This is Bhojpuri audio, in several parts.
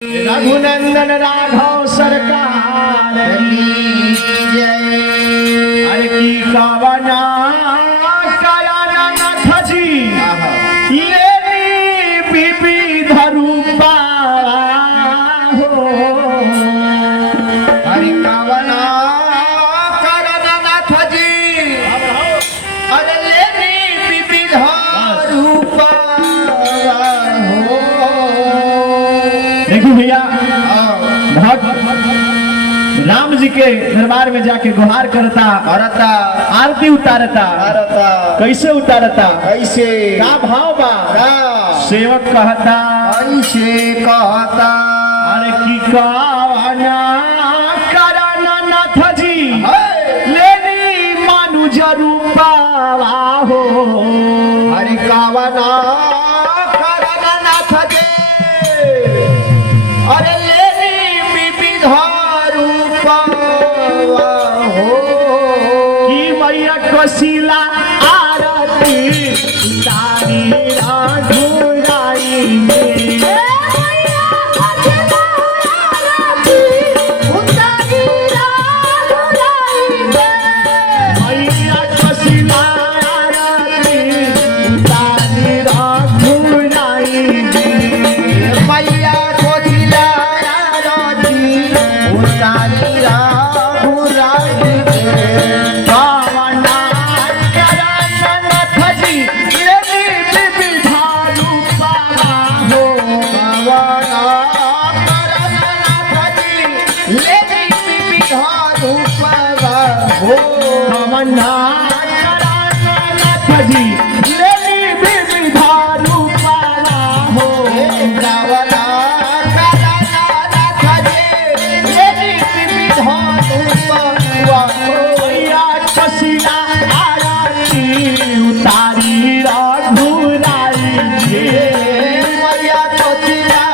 रघुनंदन राघव सरकार जय। अरे की कवना कयानथ जी लेनी विविध रूपा हो। हरि कवना कयानथ जी अरे लेनी विविध रूपा हो। देखो भैया भक्त राम जी के दरबार में जाके गुहार करता आरती उतारता कैसे उतारता कैसे का भाव बा का सेवक कहता कैसे कहता अरे की कवना कयानथ जी लेनी मानुज रूपा हो। हरि कवना कयानथ जी अरे लेनी विविध रूपा हो। की मैया कोशिला आरती तारी राघुराई में मैया कोशिला आरती तारी राघुराई में मैया कोशिला आरती उतारी राघुराई में। कवना कयानथ जी लेनी विविध रूपा हो। कवना कयानथ जी लेनी विविध रूपा हो। कवना कयानथ जी लेनी विविध रूपा हो। कवना कयानथ जी लेनी विविध रूपा हो। मैया कोशिला आरती उतारी राघुराई में मैया कोशिला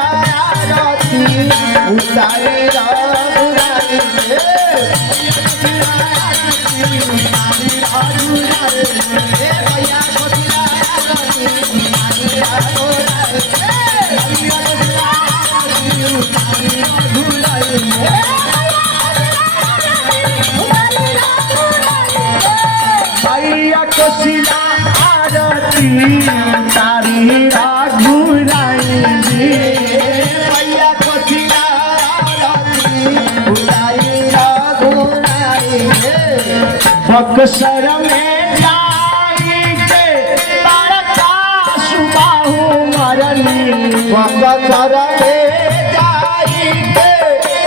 आरती उतारी राघुराई में। मैया कोशिला आरती उतारी राघुराई में। मैया कोशिला आरती उतारी राघुराई में मैया कोशिला आरती उतारी राघुराई में। बक्सर में जाई के तारका सुबाहु मरनी बक्सर में जाई के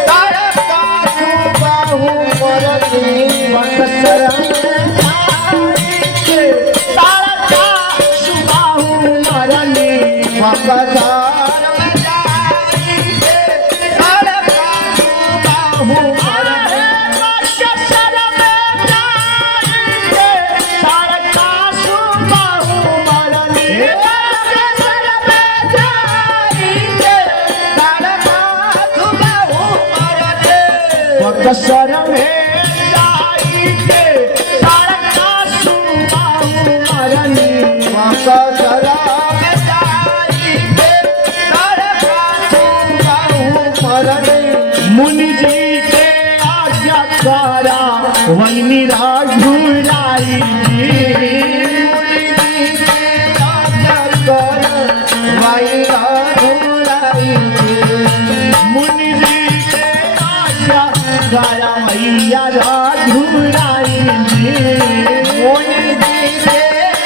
तारका सुबाहु मरनी। बक्सर में जाई के तारका सुबाहु मरनी बक्सर में जाई के तारका सुबाहु मरनी। बक्सर में जाई के तारका सुबाहु मरनी बक्सर में जाई के तारका सुबाहु मरनी। बक्सर में जाई के तारका सुबाहु मरनी बक्सर में जाई के तारका सुबाहु मरनी। मुनि जी के आज्ञा करा वैनी राघुराई मुनि जी के आज्ञा कर वाई राघुराई में। मुनि जी के आज्ञा करा मैया राघुराई मुनि जी के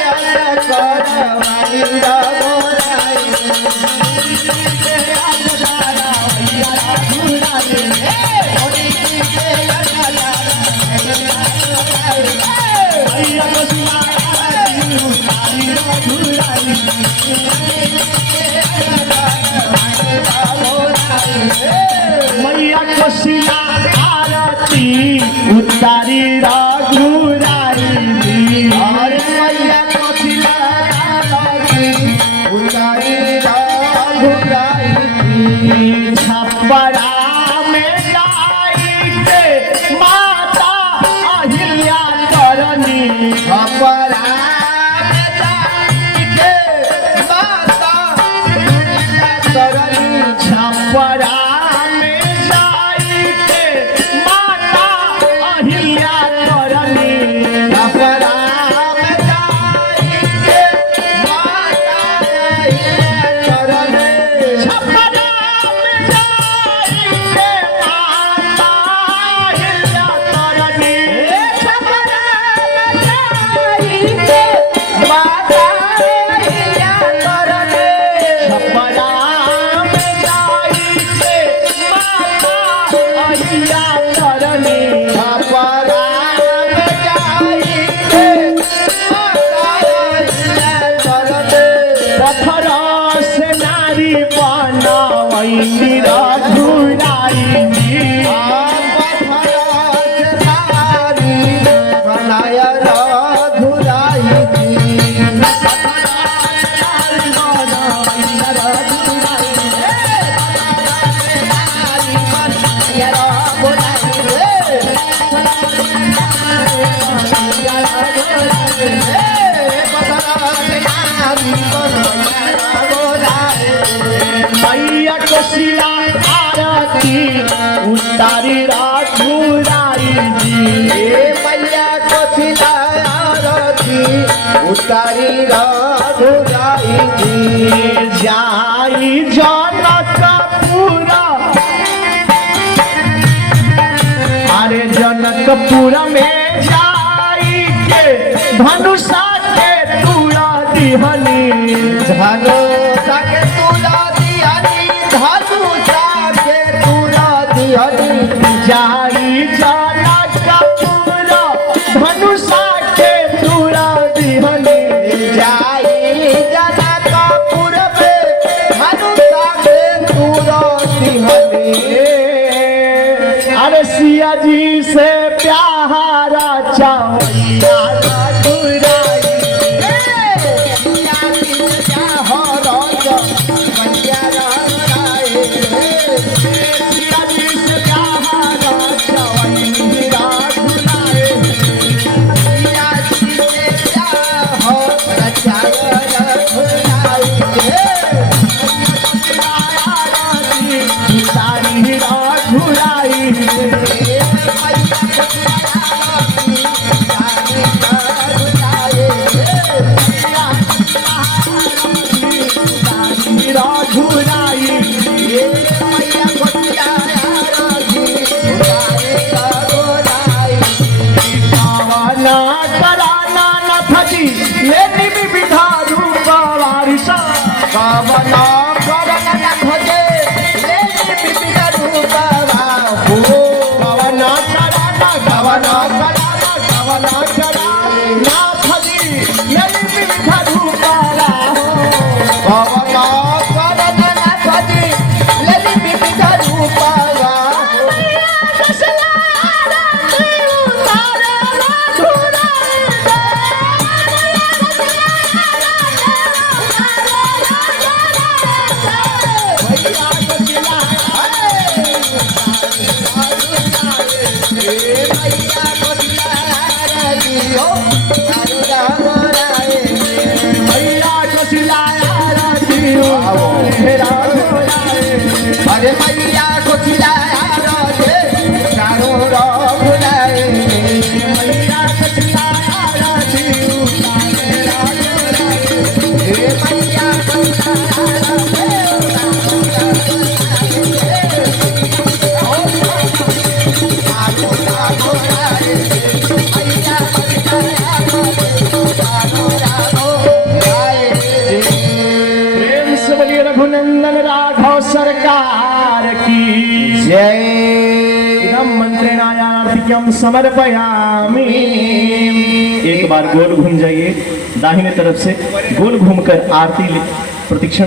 आज्ञा कर वाई राघुराई में। मुनि जी के आज्ञा मैया कोशिला आरती उतारी राघुराई अरे मैया कोशिला आरती उतारी राघुराई में। छपरा में जाई के माता अहिल्या करनी अपरा में जाई के माता छपरा कोशिला आरती उतारी रघुराई जी मैया कोशिला आरती उतारी रघुराई जी जाई जनकपुर अरे जनकपुर में जाई के धनुषा के तुड़ा दिहनी धनुषा के तुला दिहनी धनुषा के तुला दिहनी जाई जनकपुर धनुषा के तुड़ा दिहनी जाई जनकपुर में धनुषा के तुला दिहनी अरे सिया जी से प्यारा चावैया रघुराई सिया जी से प्यारा चावैया रघुराई उतारी रघुराई रघुराई पावना कराना नाथ जी ये निमि विधा रूप वारिसा पावना करना भजे लेनी विविध रूपवा हो पावना कराना गवना कराना गवना करा नाथ जी ये निमि विधा रूप पावना करना भजे लेनी विविध रूपवा अरे मैया को चिल्लाया रे चारों रघुराई मैया को चिल्लाया रे मैया को प्रेम से बोलिए रघुनंदन राघव सरकार की जय इदं मंत्रेणायार्थिक्यं समर्पयामि। एक बार गोल घूम जाइए दाहिने तरफ से, गोल घूमकर आरती प्रतीक्षण